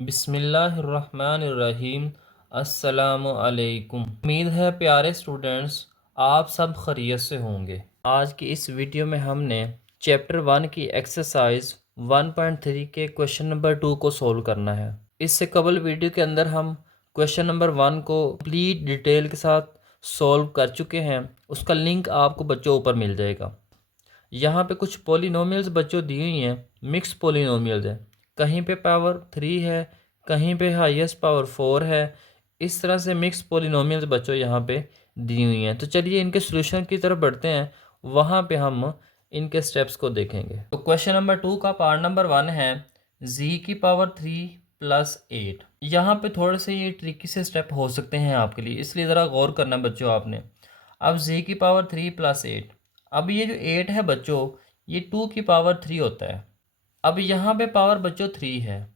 बिस्मिल्लाहिर्रहमानिर्रहीम। अस्सलामु अलैकुम। उम्मीद है प्यारे स्टूडेंट्स आप सब खैरियत से होंगे। आज की इस वीडियो में हमने चैप्टर 1 की एक्सरसाइज 1.3 के क्वेश्चन नंबर 2 को सोल्व करना है। इससे कबल वीडियो के अंदर हम क्वेश्चन नंबर 1 को कंप्लीट डिटेल के साथ सोल्व कर चुके हैं। उसका लिंक आपको बच्चों ऊपर मिल जाएगा। यहाँ पे कुछ पोलिनोमियल्स बच्चों दी हुई हैं, मिक्स पोलिनोमियल्स हैं। कहीं पे पावर 3 है, कहीं पे हाईएस्ट पावर 4 है। इस तरह से मिक्स पोलिनोमियल्स बच्चों यहाँ पे दी हुई हैं। तो चलिए इनके सॉल्यूशन की तरफ बढ़ते हैं, वहाँ पे हम इनके स्टेप्स को देखेंगे। तो क्वेश्चन नंबर 2 का पार्ट नंबर 1 है जी की पावर 3 प्लस 8। यहाँ पे थोड़े से ये ट्रिकी से स्टेप हो सकते हैं आपके लिए, इसलिए ज़रा गौर करना बच्चों आपने। अब जी की पावर 3 प्लस 8, अब ये जो 8 है बच्चों ये 2 की पावर 3 होता है। अब यहाँ पे पावर बच्चों 3 है,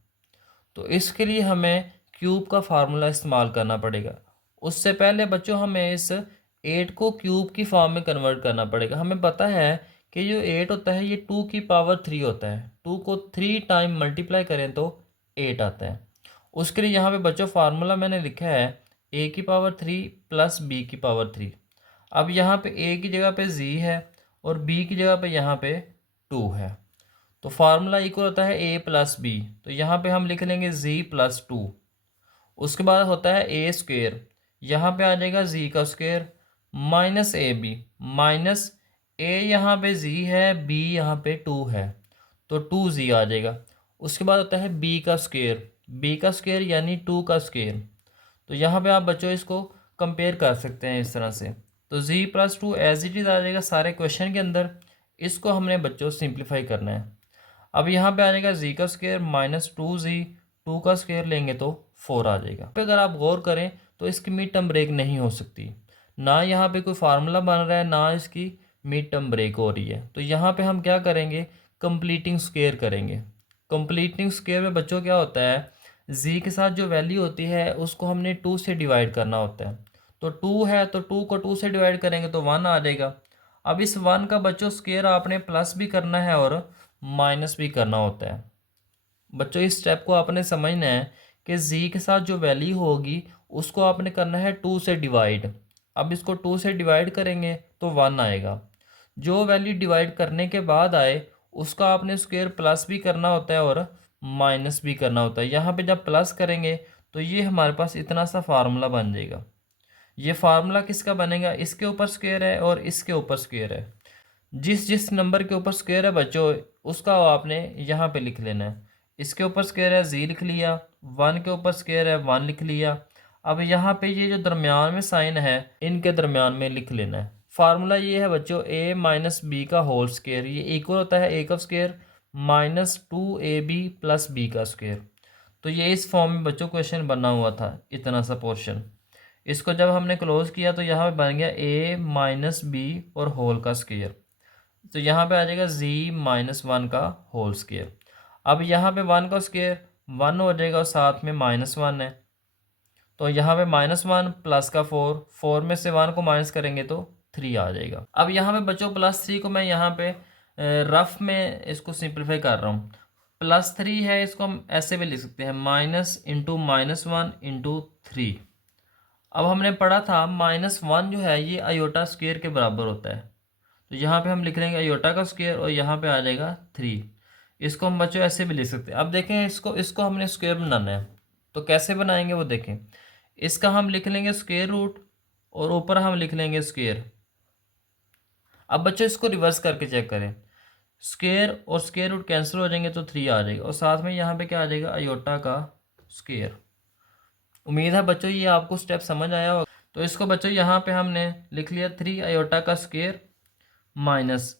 तो इसके लिए हमें क्यूब का फार्मूला इस्तेमाल करना पड़ेगा। उससे पहले बच्चों हमें इस 8 को क्यूब की फॉर्म में कन्वर्ट करना पड़ेगा। हमें पता है कि जो 8 होता है ये 2 की पावर 3 होता है। 2 को 3 टाइम मल्टीप्लाई करें तो 8 आता है। उसके लिए यहाँ पे बच्चों फार्मूला मैंने लिखा है a की पावर 3 प्लस b की पावर 3। अब यहाँ पे a की जगह पे z है और b की जगह पे यहाँ पे 2 है, तो फार्मूला इक्वल होता है a प्लस बी। तो यहाँ पे हम लिख लेंगे z प्लस 2। उसके बाद होता है ए स्क्वेयर, यहाँ पे आ जाएगा z का square minus a b, minus a यहाँ पे z है, b यहाँ पे 2 है, तो 2z आ जाएगा। उसके बाद होता है b का स्क्वेयर, b का स्क्वेयर यानी 2 का स्क्वेयर। तो यहाँ पे आप बच्चों इसको कंपेयर कर सकते हैं इस तरह से। तो z plus 2 as it is आ जाएगा सारे क्वेश्चन के अंदर। इसको हमने बच्चों सिंप्लीफाई करना है। अब यहाँ पे आ जाएगा जी का स्क्वायर माइनस 2z, 2 का स्क्वायर लेंगे तो 4 आ जाएगा। पे अगर आप गौर करें तो इसकी मिड टर्म ब्रेक नहीं हो सकती, ना यहाँ पे कोई फार्मूला बन रहा है ना इसकी मिड टर्म ब्रेक हो रही है। तो यहाँ पे हम क्या करेंगे, कंप्लीटिंग स्क्वायर करेंगे। कंप्लीटिंग स्क्वायर में बच्चों क्या होता है, जी के साथ जो वैल्यू होती है उसको हमने 2 से डिवाइड करना होता है। तो 2 है तो 2 को 2 से डिवाइड करेंगे तो 1 आ जाएगा। अब इस 1 का बच्चों स्क्वायर आपने प्लस भी करना है और माइनस भी करना होता है। बच्चों इस स्टेप को आपने समझना है कि जी के साथ जो वैल्यू होगी उसको आपने करना है 2 से डिवाइड। अब इसको 2 से डिवाइड करेंगे तो 1 आएगा। जो वैल्यू डिवाइड करने के बाद आए उसका आपने स्क्वायर प्लस भी करना होता है और माइनस भी करना होता है। यहाँ पे जब प्लस करेंगे तो ये हमारे पास इतना सा फार्मूला बन जाएगा। ये फार्मूला किसका बनेगा, इसके ऊपर स्क्वायर है और इसके ऊपर स्क्वायर है। जिस जिस नंबर के ऊपर स्क्वायर है बच्चों उसका आपने यहाँ पे लिख लेना है। इसके ऊपर स्क्वायर है जी लिख लिया, 1 के ऊपर स्क्वायर है 1 लिख लिया। अब यहाँ पे ये जो दरमियान में साइन है इनके दरमियान में लिख लेना है। फार्मूला ये है बच्चों a माइनस बी का होल स्क्वायर, ये इक्वल होता है a का square minus 2ab plus b का स्क्वायर। तो ये इस फॉर्म में बच्चों क्वेश्चन बना हुआ था, इतना सा पोर्शन। इसको जब हमने क्लोज किया तो यहाँ पे बन गया a माइनस बी और होल का स्क्वायर। तो यहाँ पे आ जाएगा z माइनस 1 का होल स्क्वायर। अब यहाँ पे 1 का स्क्वायर 1 हो जाएगा और साथ में माइनस 1 है, तो यहाँ पे माइनस 1 प्लस का 4, 4 में से 1 को माइनस करेंगे तो 3 आ जाएगा। अब यहाँ पे बच्चों प्लस 3 को मैं यहाँ पे रफ में इसको सिंप्लीफाई कर रहा हूँ। प्लस 3 है, इसको हम ऐसे भी लिख सकते हैं माइनस इंटू माइनस 1 इंटू 3। अब हमने पढ़ा था माइनस 1 जो है ये आयोटा स्क्वायर के बराबर होता है, तो यहाँ पे हम लिख लेंगे आयोटा का स्क्वायर और यहाँ पे आ जाएगा 3। इसको हम बच्चों ऐसे भी लिख सकते हैं। अब देखें इसको इसको हमने स्क्वायर बनाना है, तो कैसे बनाएंगे वो देखें। इसका हम लिख लेंगे स्क्वायर रूट और ऊपर हम लिख लेंगे स्क्वायर। अब बच्चों इसको रिवर्स करके चेक करें, स्क्वायर और स्क्वायर रूट कैंसिल हो जाएंगे तो 3 आ जाएगा और साथ में यहाँ पे क्या आ जाएगा आयोटा का स्क्वायर। उम्मीद है बच्चों ये आपको स्टेप समझ आया होगा। तो इसको बच्चों यहाँ पे हमने लिख लिया 3 आयोटा का स्क्वायर माइनस,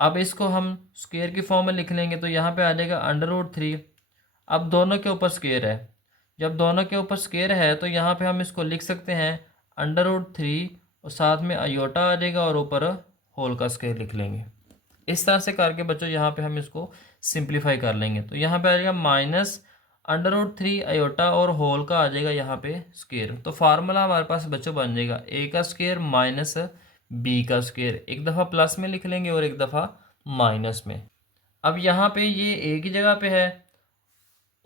अब इसको हम स्क्वायर की फॉर्म में लिख लेंगे तो यहाँ पे आ जाएगा अंडर रूट 3। अब दोनों के ऊपर स्क्वायर है, जब दोनों के ऊपर स्क्वायर है तो यहाँ पे हम इसको लिख सकते हैं अंडर रूट 3 और साथ में आयोटा आ जाएगा और ऊपर होल का स्क्वायर लिख लेंगे। इस तरह से करके बच्चों यहाँ पे हम इसको सिंप्लीफाई कर लेंगे तो यहाँ पे आ जाएगा माइनस अंडर रूट 3 आयोटा और होल का आ जाएगा यहाँ पे स्क्वायर। तो फार्मूला हमारे पास बच्चों बन जाएगा a का स्क्वायर माइनस b का स्क्वायर। एक दफ़ा प्लस में लिख लेंगे और एक दफ़ा माइनस में। अब यहाँ पे ये a की जगह पे है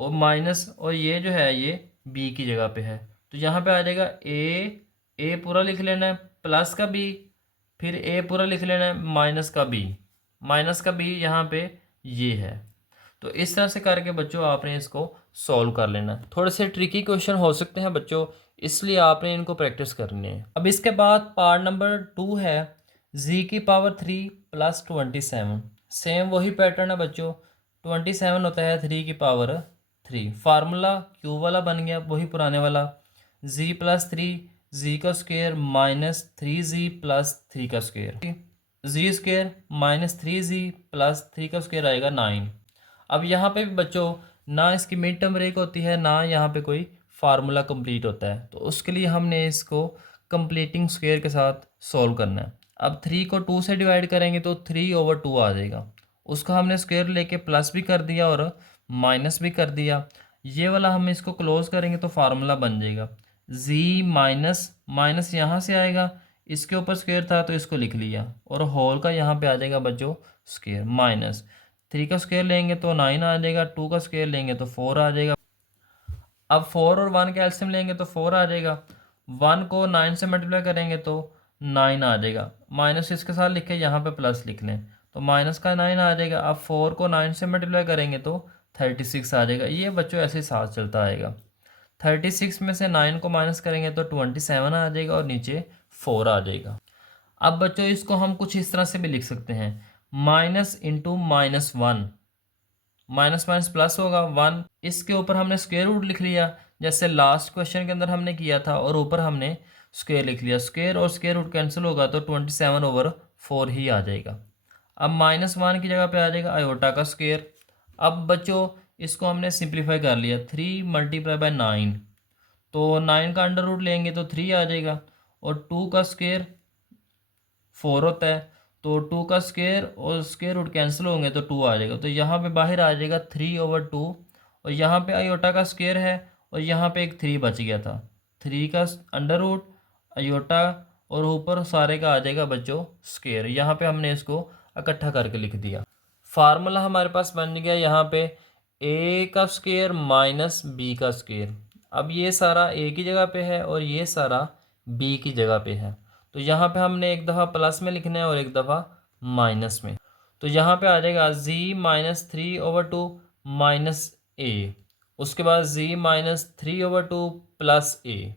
और माइनस, और ये जो है ये बी की जगह पे है, तो यहाँ पे आ जाएगा ए पूरा लिख लेना है प्लस का बी, फिर ए पूरा लिख लेना है माइनस का बी यहाँ पे ये है। तो इस तरह से करके बच्चों आपने इसको सॉल्व कर लेना है। थोड़े से ट्रिकी क्वेश्चन हो सकते हैं बच्चों, इसलिए आपने इनको प्रैक्टिस करनी है। अब इसके बाद पार्ट नंबर 2 है z³ प्लस 27। सेम वही पैटर्न है बच्चों, 27 होता है 3 फार्मूला क्यू वाला बन गया, वही पुराने वाला, z+3 z का स्क्वेयर माइनस 3z प्लस 3 का स्क्वेयर, जी स्क्वेयर माइनस 3z प्लस 3 का स्क्वेयर आएगा 9। अब यहाँ पे भी बच्चों ना इसकी मिड टर्म ब्रेक होती है, ना यहाँ पे कोई फार्मूला कंप्लीट होता है, तो उसके लिए हमने इसको कंप्लीटिंग स्क्वेयर के साथ सॉल्व करना है। अब 3 को 2 से डिवाइड करेंगे तो 3/2 आ जाएगा, उसका हमने स्क्वेयर लेके प्लस भी कर दिया और माइनस भी कर दिया। ये वाला हम इसको क्लोज करेंगे तो फार्मूला बन जाएगा जी माइनस यहाँ से आएगा, इसके ऊपर स्क्वेयर था तो इसको लिख लिया, और होल का यहाँ पे आ जाएगा बच्चों स्क्वेयर, माइनस 3 का स्क्वेयर लेंगे तो 9 आ जाएगा, 2 का स्क्वेयर लेंगे तो 4 आ जाएगा। अब 4 और 1 का एलसीएम लेंगे तो 4 आ जाएगा, 1 को 9 से मल्टीप्लाई करेंगे तो 9 आ जाएगा, माइनस इसके साथ लिख के यहाँ पे प्लस लिख लें तो माइनस का 9 आ जाएगा। अब 4 को 9 से मल्टीप्लाई करेंगे तो 36 आ जाएगा। ये बच्चों ऐसे साथ चलता आएगा, 36 में से 9 को माइनस करेंगे तो 27 आ जाएगा और नीचे 4 आ जाएगा। अब बच्चों इसको हम कुछ इस तरह से भी लिख सकते हैं, -(-1), माइनस माइनस प्लस होगा 1, इसके ऊपर हमने स्क्वायर रूट लिख लिया जैसे लास्ट क्वेश्चन के अंदर हमने किया था, और ऊपर हमने स्क्वायर लिख लिया, स्क्वायर और स्क्वायर रूट कैंसिल होगा तो 27/4 ही आ जाएगा। अब -1 की जगह पे आ जाएगा आयोटा का स्क्वायर। अब बच्चों इसको हमने सिंप्लीफाई कर लिया, 3 × 9, तो 9 का अंडर रूट लेंगे तो 3 आ जाएगा, और 2 का स्क्वायर 4 होता है, तो 2 का स्क्वायर और स्क्वायर रूट कैंसिल होंगे तो 2 आ जाएगा, तो यहाँ पे बाहर आ जाएगा 3/2, और यहाँ पे आयोटा का स्क्वायर है और यहाँ पे एक 3 बच गया था, 3 का अंडर रूट आयोटा और ऊपर सारे का आ जाएगा बच्चों स्क्वायर। यहाँ पे हमने इसको इकट्ठा करके लिख दिया। फार्मूला हमारे पास बन गया यहाँ पे ए का स्क्वायर माइनस बी का स्क्वायर। अब ये सारा ए की जगह पे है और ये सारा बी की जगह पे है, तो यहाँ पे हमने एक दफ़ा प्लस में लिखना है और एक दफ़ा माइनस में, तो यहाँ पे आ जाएगा z-3/2 माइनस ए, उसके बाद z-3/2 प्लस ए।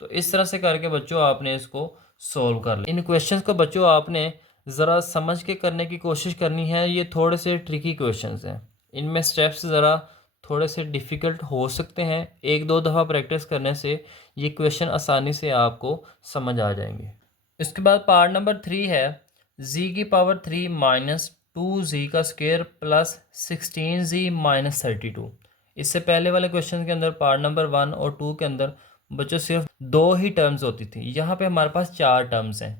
तो इस तरह से करके बच्चों आपने इसको सॉल्व कर लिया। इन क्वेश्चंस को बच्चों आपने ज़रा समझ के करने की कोशिश करनी है, ये थोड़े से ट्रिकी क्वेश्चंस हैं, इनमें स्टेप्स ज़रा थोड़े से डिफ़िकल्ट हो सकते हैं, एक दो दफ़ा प्रैक्टिस करने से ये क्वेश्चन आसानी से आपको समझ आ जाएंगे। इसके बाद पार्ट नंबर 3 है z³ माइनस 2z का स्क्वायर प्लस 16z माइनस 32। इससे पहले वाले क्वेश्चन के अंदर पार्ट नंबर 1 और 2 के अंदर बच्चों सिर्फ 2 ही टर्म्स होती थी, यहाँ पे हमारे पास 4 टर्म्स हैं,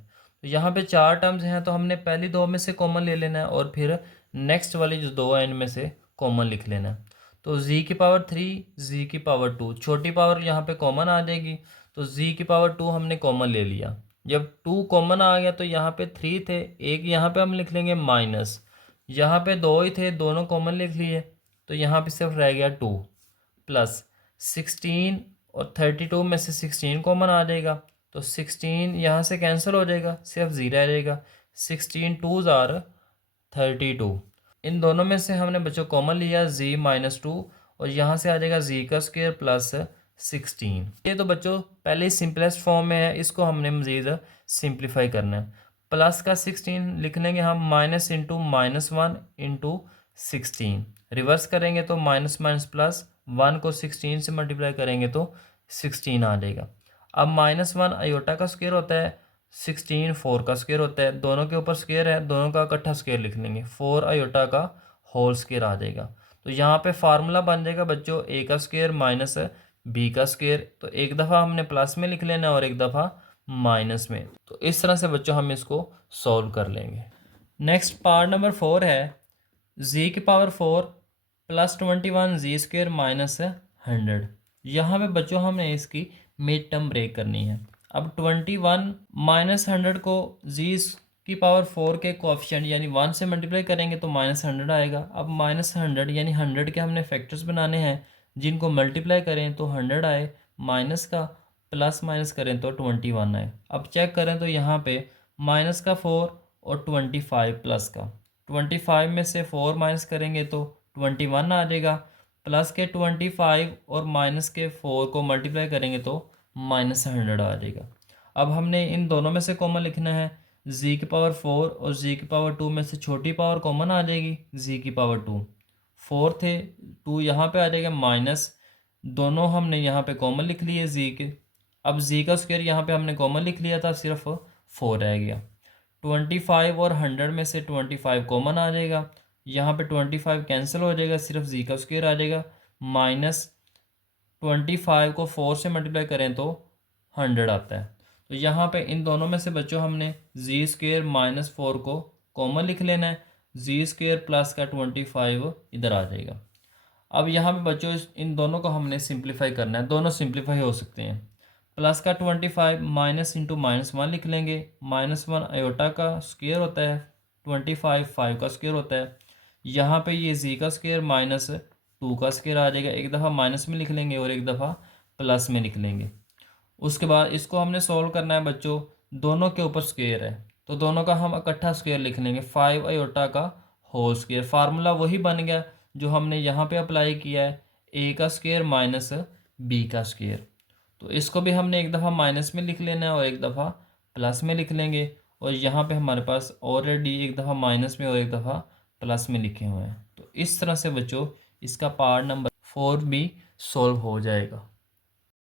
तो यहाँ पे 4 टर्म्स हैं तो हमने पहली 2 में से कॉमन ले लेना है और फिर नेक्स्ट वाली जो 2 हैं इनमें से कॉमन लिख लेना है। तो z³ z², छोटी पावर यहाँ पे कॉमन आ जाएगी, तो z² हमने कॉमन ले लिया, जब 2 कॉमन आ गया तो यहाँ पे 3 थे, एक यहाँ पे हम लिख लेंगे माइनस, यहाँ पे 2 ही थे, दोनों कॉमन लिख लिए, तो यहाँ पे सिर्फ रह गया 2 प्लस 16, और 32 में से 16 कॉमन आ जाएगा, तो 16 यहाँ से कैंसिल हो जाएगा, सिर्फ 0 रह जाएगा, 16 2s are 32। इन दोनों में से हमने बच्चों कॉमन लिया z-2, और यहाँ से आ जाएगा z का स्क्वायर प्लस 16। ये तो बच्चों पहले ही सिंपलेस्ट फॉर्म में है, इसको हमने मज़ीद सिंप्लीफाई करना है। प्लस का 16 लिख लेंगे हम, माइनस इंटू -1 इंटू 16, रिवर्स करेंगे तो माइनस माइनस प्लस, 1 को 16 से मल्टीप्लाई करेंगे तो 16 आ जाएगा। अब -1 आयोटा का स्क्वायर होता है, 16 4 का स्क्वायर होता है, दोनों के ऊपर स्क्वायर है, दोनों का इकट्ठा स्क्वायर लिख लेंगे, 4 आयोटा का होल स्क्वायर आ जाएगा। तो यहाँ पे फार्मूला बन जाएगा बच्चों ए का स्क्वायर माइनस बी का स्क्वायर, तो एक दफ़ा हमने प्लस में लिख लेना और एक दफ़ा माइनस में, तो इस तरह से बच्चों हम इसको सॉल्व कर लेंगे। नेक्स्ट पार्ट नंबर 4 है z⁴ प्लस 21 z² माइनस 100। यहाँ पे बच्चों हमने इसकी मिड टर्म ब्रेक करनी है। अब 21 माइनस 100 को की पावर 4 के कोएफिशिएंट यानी 1 से मल्टीप्लाई करेंगे तो -100 आएगा। अब -100 यानी 100 के हमने फैक्टर्स बनाने हैं, जिनको मल्टीप्लाई करें तो 100 आए, माइनस का प्लस माइनस करें तो 21 आए। अब चेक करें तो यहाँ पे माइनस का 4 और 25 प्लस का, 25 में से 4 माइनस करेंगे तो 21 आ जाएगा, प्लस के 25 और माइनस के 4 को मल्टीप्लाई करेंगे तो -100 आ जाएगा। अब हमने इन दोनों में से कॉमन लिखना है, जी की पावर 4 और जी की पावर 2 में से छोटी पावर कॉमन आ जाएगी, जी की पावर 2, 4 थे 2 यहाँ पे आ जाएगा, माइनस दोनों हमने यहाँ पे कॉमन लिख लिए जी के। अब जी का स्क्वायर यहाँ पे हमने कॉमन लिख लिया था, सिर्फ 4 रह गया। 25 और 100 में से 25 कॉमन आ जाएगा, यहाँ पे 25 कैंसिल हो जाएगा, सिर्फ जी का स्क्वायर आ जाएगा, माइनस 25 को 4 से मल्टीप्लाई करें तो 100 आता है। तो यहाँ पे इन दोनों में से बच्चों हमने जी स्क्वेयर -4 को कॉमन लिख लेना है, जी स्क्वेयर प्लस का 25 इधर आ जाएगा। अब यहाँ पे बच्चों इन दोनों को हमने सिंप्लीफाई करना है, दोनों सिंप्लीफाई हो सकते हैं। प्लस का 25 माइनस इंटू -1 लिख लेंगे, -1 आयोटा का स्क्वेयर होता है, 25 5 का स्क्वेयर होता है। यहाँ पे ये जी का स्क्वेयर -2 का स्क्वेयर आ जाएगा, एक दफ़ा माइनस में लिख लेंगे और एक दफ़ा प्लस में लिख लेंगे। उसके बाद इसको हमने सॉल्व करना है बच्चों, दोनों के ऊपर स्क्वेयर है तो दोनों का हम इकट्ठा स्क्वेयर लिख लेंगे, 5 आयोटा का होल स्क्वेयर। फार्मूला वही बन गया जो हमने यहाँ पे अप्लाई किया है, ए का स्क्वेयर माइनस बी का स्क्वेयर। तो इसको भी हमने एक दफ़ा माइनस में लिख लेना है और एक दफ़ा प्लस में लिख लेंगे, और यहाँ पे हमारे पास ऑलरेडी एक दफ़ा माइनस में और एक दफ़ा प्लस में लिखे हुए हैं। तो इस तरह से बच्चों इसका पार्ट नंबर 4 भी सॉल्व हो जाएगा।